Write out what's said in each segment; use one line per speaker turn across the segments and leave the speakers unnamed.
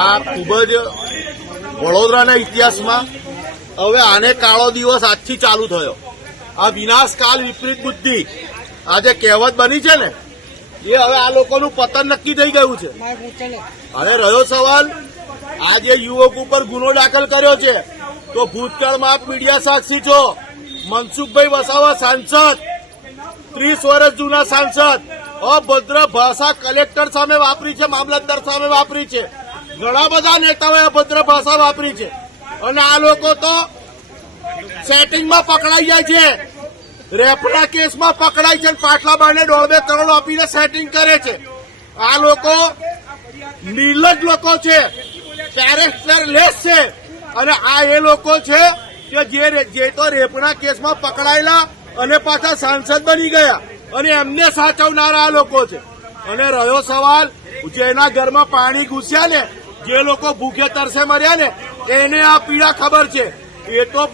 આ ખૂબ જ વડોદરાના ઇતિહાસમાં હવે આને કાળો દિવસ આજથી ચાલુ થયો. આ વિનાશકાલ વિપરીત બુદ્ધિ આ જે કહેવત બની છે ને એ હવે આ લોકોનું પતન નક્કી થઈ ગયું છે. અને રહ્યો સવાલ આ જે યુવક ઉપર ગુનો દાખલ કર્યો છે તો ભૂતકાળમાં આપ મીડિયા સાક્ષી છો. મનસુખભાઈ વસાવા સાંસદ ત્રીસ વર્ષ જૂના સાંસદ અભદ્ર ભાષા કલેક્ટર સામે વાપરી છે મામલતદાર સામે વાપરી છે. ઘણા બધા નેતાઓએ અભદ્ર ભાષા વાપરી છે. અને આ લોકો તો સેટિંગમાં પકડાઈ જાય છે. રેપના કેસમાં પકડાય છે પાટલા બાને દોઢ બે કરોડ આપીને સેટિંગ કરે છે. આ લોકો નિર્લજ લોકો છે. પેરેસ્ટરલેસ છે. અને આ એ લોકો છે કે જે જે તો રેપના કેસમાં પકડાયેલા અને પાછા સાંસદ બની ગયા. અને એમને સાચવનારા આ લોકો છે. અને રહ્યો સવાલ, જેના ઘરમાં પાણી ઘૂસ્યા ને જે લોકો ભૂખે તરસે મર્યા ને એને આ પીડા ખબર છે. એ તો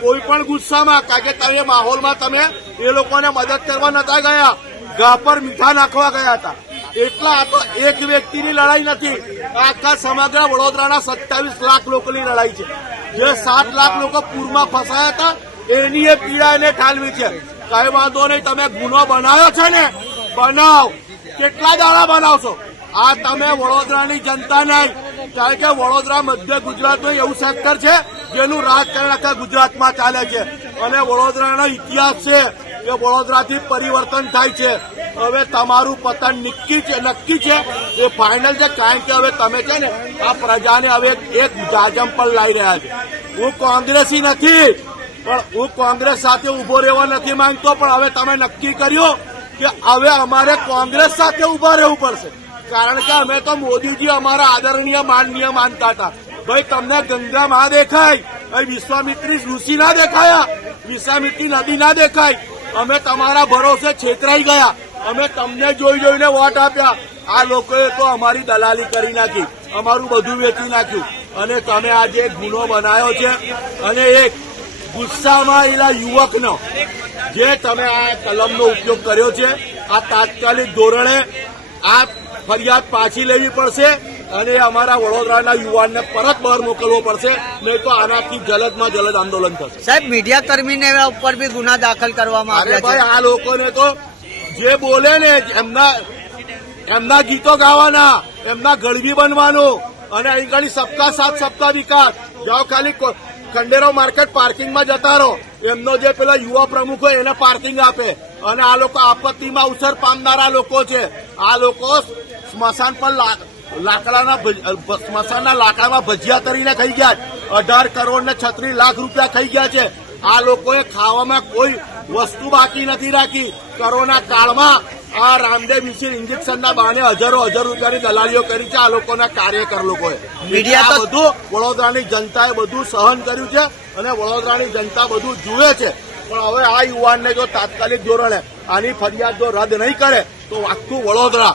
કોઈ પણ ગુસ્સામાં કારણ કે તમે માહોલમાં તમે એ લોકોને મદદ કરવા નતા ગયા. ઘા પર મીઠા નાખવા ગયા હતા. એટલા આ તો એક વ્યક્તિની લડાઈ નથી. આખા સમગ્ર વડોદરાના સત્તાવીસ લાખ લોકોની લડાઈ છે. જે સાત લાખ લોકો પૂરમાં ફસાયા હતા, એની એ પીડા એને ઠાલવી છે. કઈ વાંધો નહીં, તમે ગુનો બનાવ્યો છે ને, બનાવ. કેટલા દાડા બનાવશો? આ તમે વડોદરાની જનતા નહીં કારણ કે વડોદરા મધ્ય ગુજરાતનું એવું સેક્ટર છે જેનું રાજકારણ આખા ગુજરાતમાં ચાલે છે. અને વડોદરાનો ઇતિહાસ છે એ વડોદરાથી પરિવર્તન થાય છે. હવે તમારું પતન નક્કી છે નક્કી છે. એ ફાઇનલ છે, કારણ કે હવે તમે છે ને આ પ્રજાને હવે એક જાજમ પર લાવી રહ્યા છે. હું કોંગ્રેસી નથી, પણ હું કોંગ્રેસ સાથે ઊભો રહેવા નથી માંગતો. પણ હવે તમે નક્કી કર્યું કે હવે અમારે કોંગ્રેસ સાથે ઊભા રહેવું પડશે. કારણ કે અમે તો મોદીજી અમારા આદરણીય માનનીય માનતા હતા. ભાઈ, તમને ગંગા માં દેખાય. ભાઈ, વિશ્વામિત્રી ઋષિ ના દેખાયા. વિશ્વામિત્રી નદી ના દેખાય. અમે તમારા ભરોસે છેતરાઈ ગયા. અમે તમને જોઈ જોઈને વોટ આપ્યા. આ લોકોએ તો અમારી દલાલી કરી નાખી. અમારું બધું વેચી નાખ્યું. અને તમે આજે ગુનો બનાવ્યો છે. અને એક ગુસ્સામાં એલા યુવકનો, જે તમે આ કલમનો ઉપયોગ કર્યો છે. આ તાત્કાલિક ધોરણે આ ફરિયાદ પાછી લેવી પડશે અને અમારા વડોદરાના યુવાનને પરત બહાર મોકલવો પડશે નહીં તો આનાથી જલદમાં જલદ આંદોલન થશે.
સાહેબ મીડિયા કર્મીને ઉપર બી ગુના દાખલ કરવામાં આવ્યા
ભાઈ આ લોકોને તો જે બોલે ને એમના એમના ગીતો ગાવાના એમના ગળવી બનવાનું અને અહીં સપ્તાહ સાત સપ્તાહ વિકાસ. જાઓ ખાલી ખંડેરો માર્કેટ પાર્કિંગમાં જતા રહો. એમનો જે પેલા યુવા પ્રમુખ હોય એને પાર્કિંગ આપે. અને આ લોકો આપત્તિમાં અવસર પામનારા લોકો છે. આ લોકો સ્મશાન પર લાકડાના સ્મશાનના લાકડામાં ભજીયા તરીને ખાઈ ગયા અઢાર કરોડ ને છત્રીસ લાખ રૂપિયા ખાઈ ગયા છે. આ લોકોએ ખાવામાં કોઈ વસ્તુ બાકી નથી રાખી. કોરોના કાળમાં આ રામદેવ મિસિન ઇન્જેક્શનના બહાને હજારો હજાર રૂપિયાની દલાલીઓ કરી છે આ લોકોના કાર્યકર લોકોએ.
મીડિયા
બધું વડોદરાની જનતાએ બધું સહન કર્યું છે અને વડોદરાની જનતા બધું જુએ છે. પણ હવે આ યુવાનને જો તાત્કાલિક ધોરણે આની ફરિયાદ જો રદ નહીં કરે તો આખું વડોદરા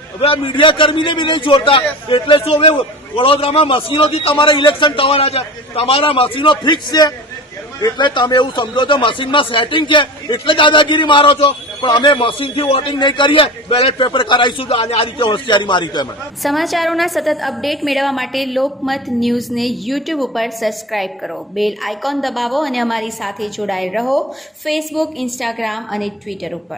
મીડિયા કર્મીને બી નહીં છોડતા. એટલે શું હવે વડોદરામાં મશીનોથી તમારે ઇલેક્શન થવાના છે. તમારા મશીનો ફિક્સ છે. એટલે તમે એવું સમજો છો, મશીનમાં સેટિંગ છે. એટલે દાદાગીરી મારો છો. પણ અમે મશીનથી વોટિંગ નહીં કરીએ. બેલેટ પેપર કરાવીશું તો આ રીતે હોશિયારી મારી છે
સમાચારોના સતત અપડેટ મેળવવા માટે લોકમત ન્યૂઝને યુટ્યુબ ઉપર સબસ્ક્રાઇબ કરો. બેલ આઇકોન દબાવો અને અમારી સાથે જોડાયેલ રહો. ફેસબુક ઇન્સ્ટાગ્રામ અને ટ્વિટર ઉપર.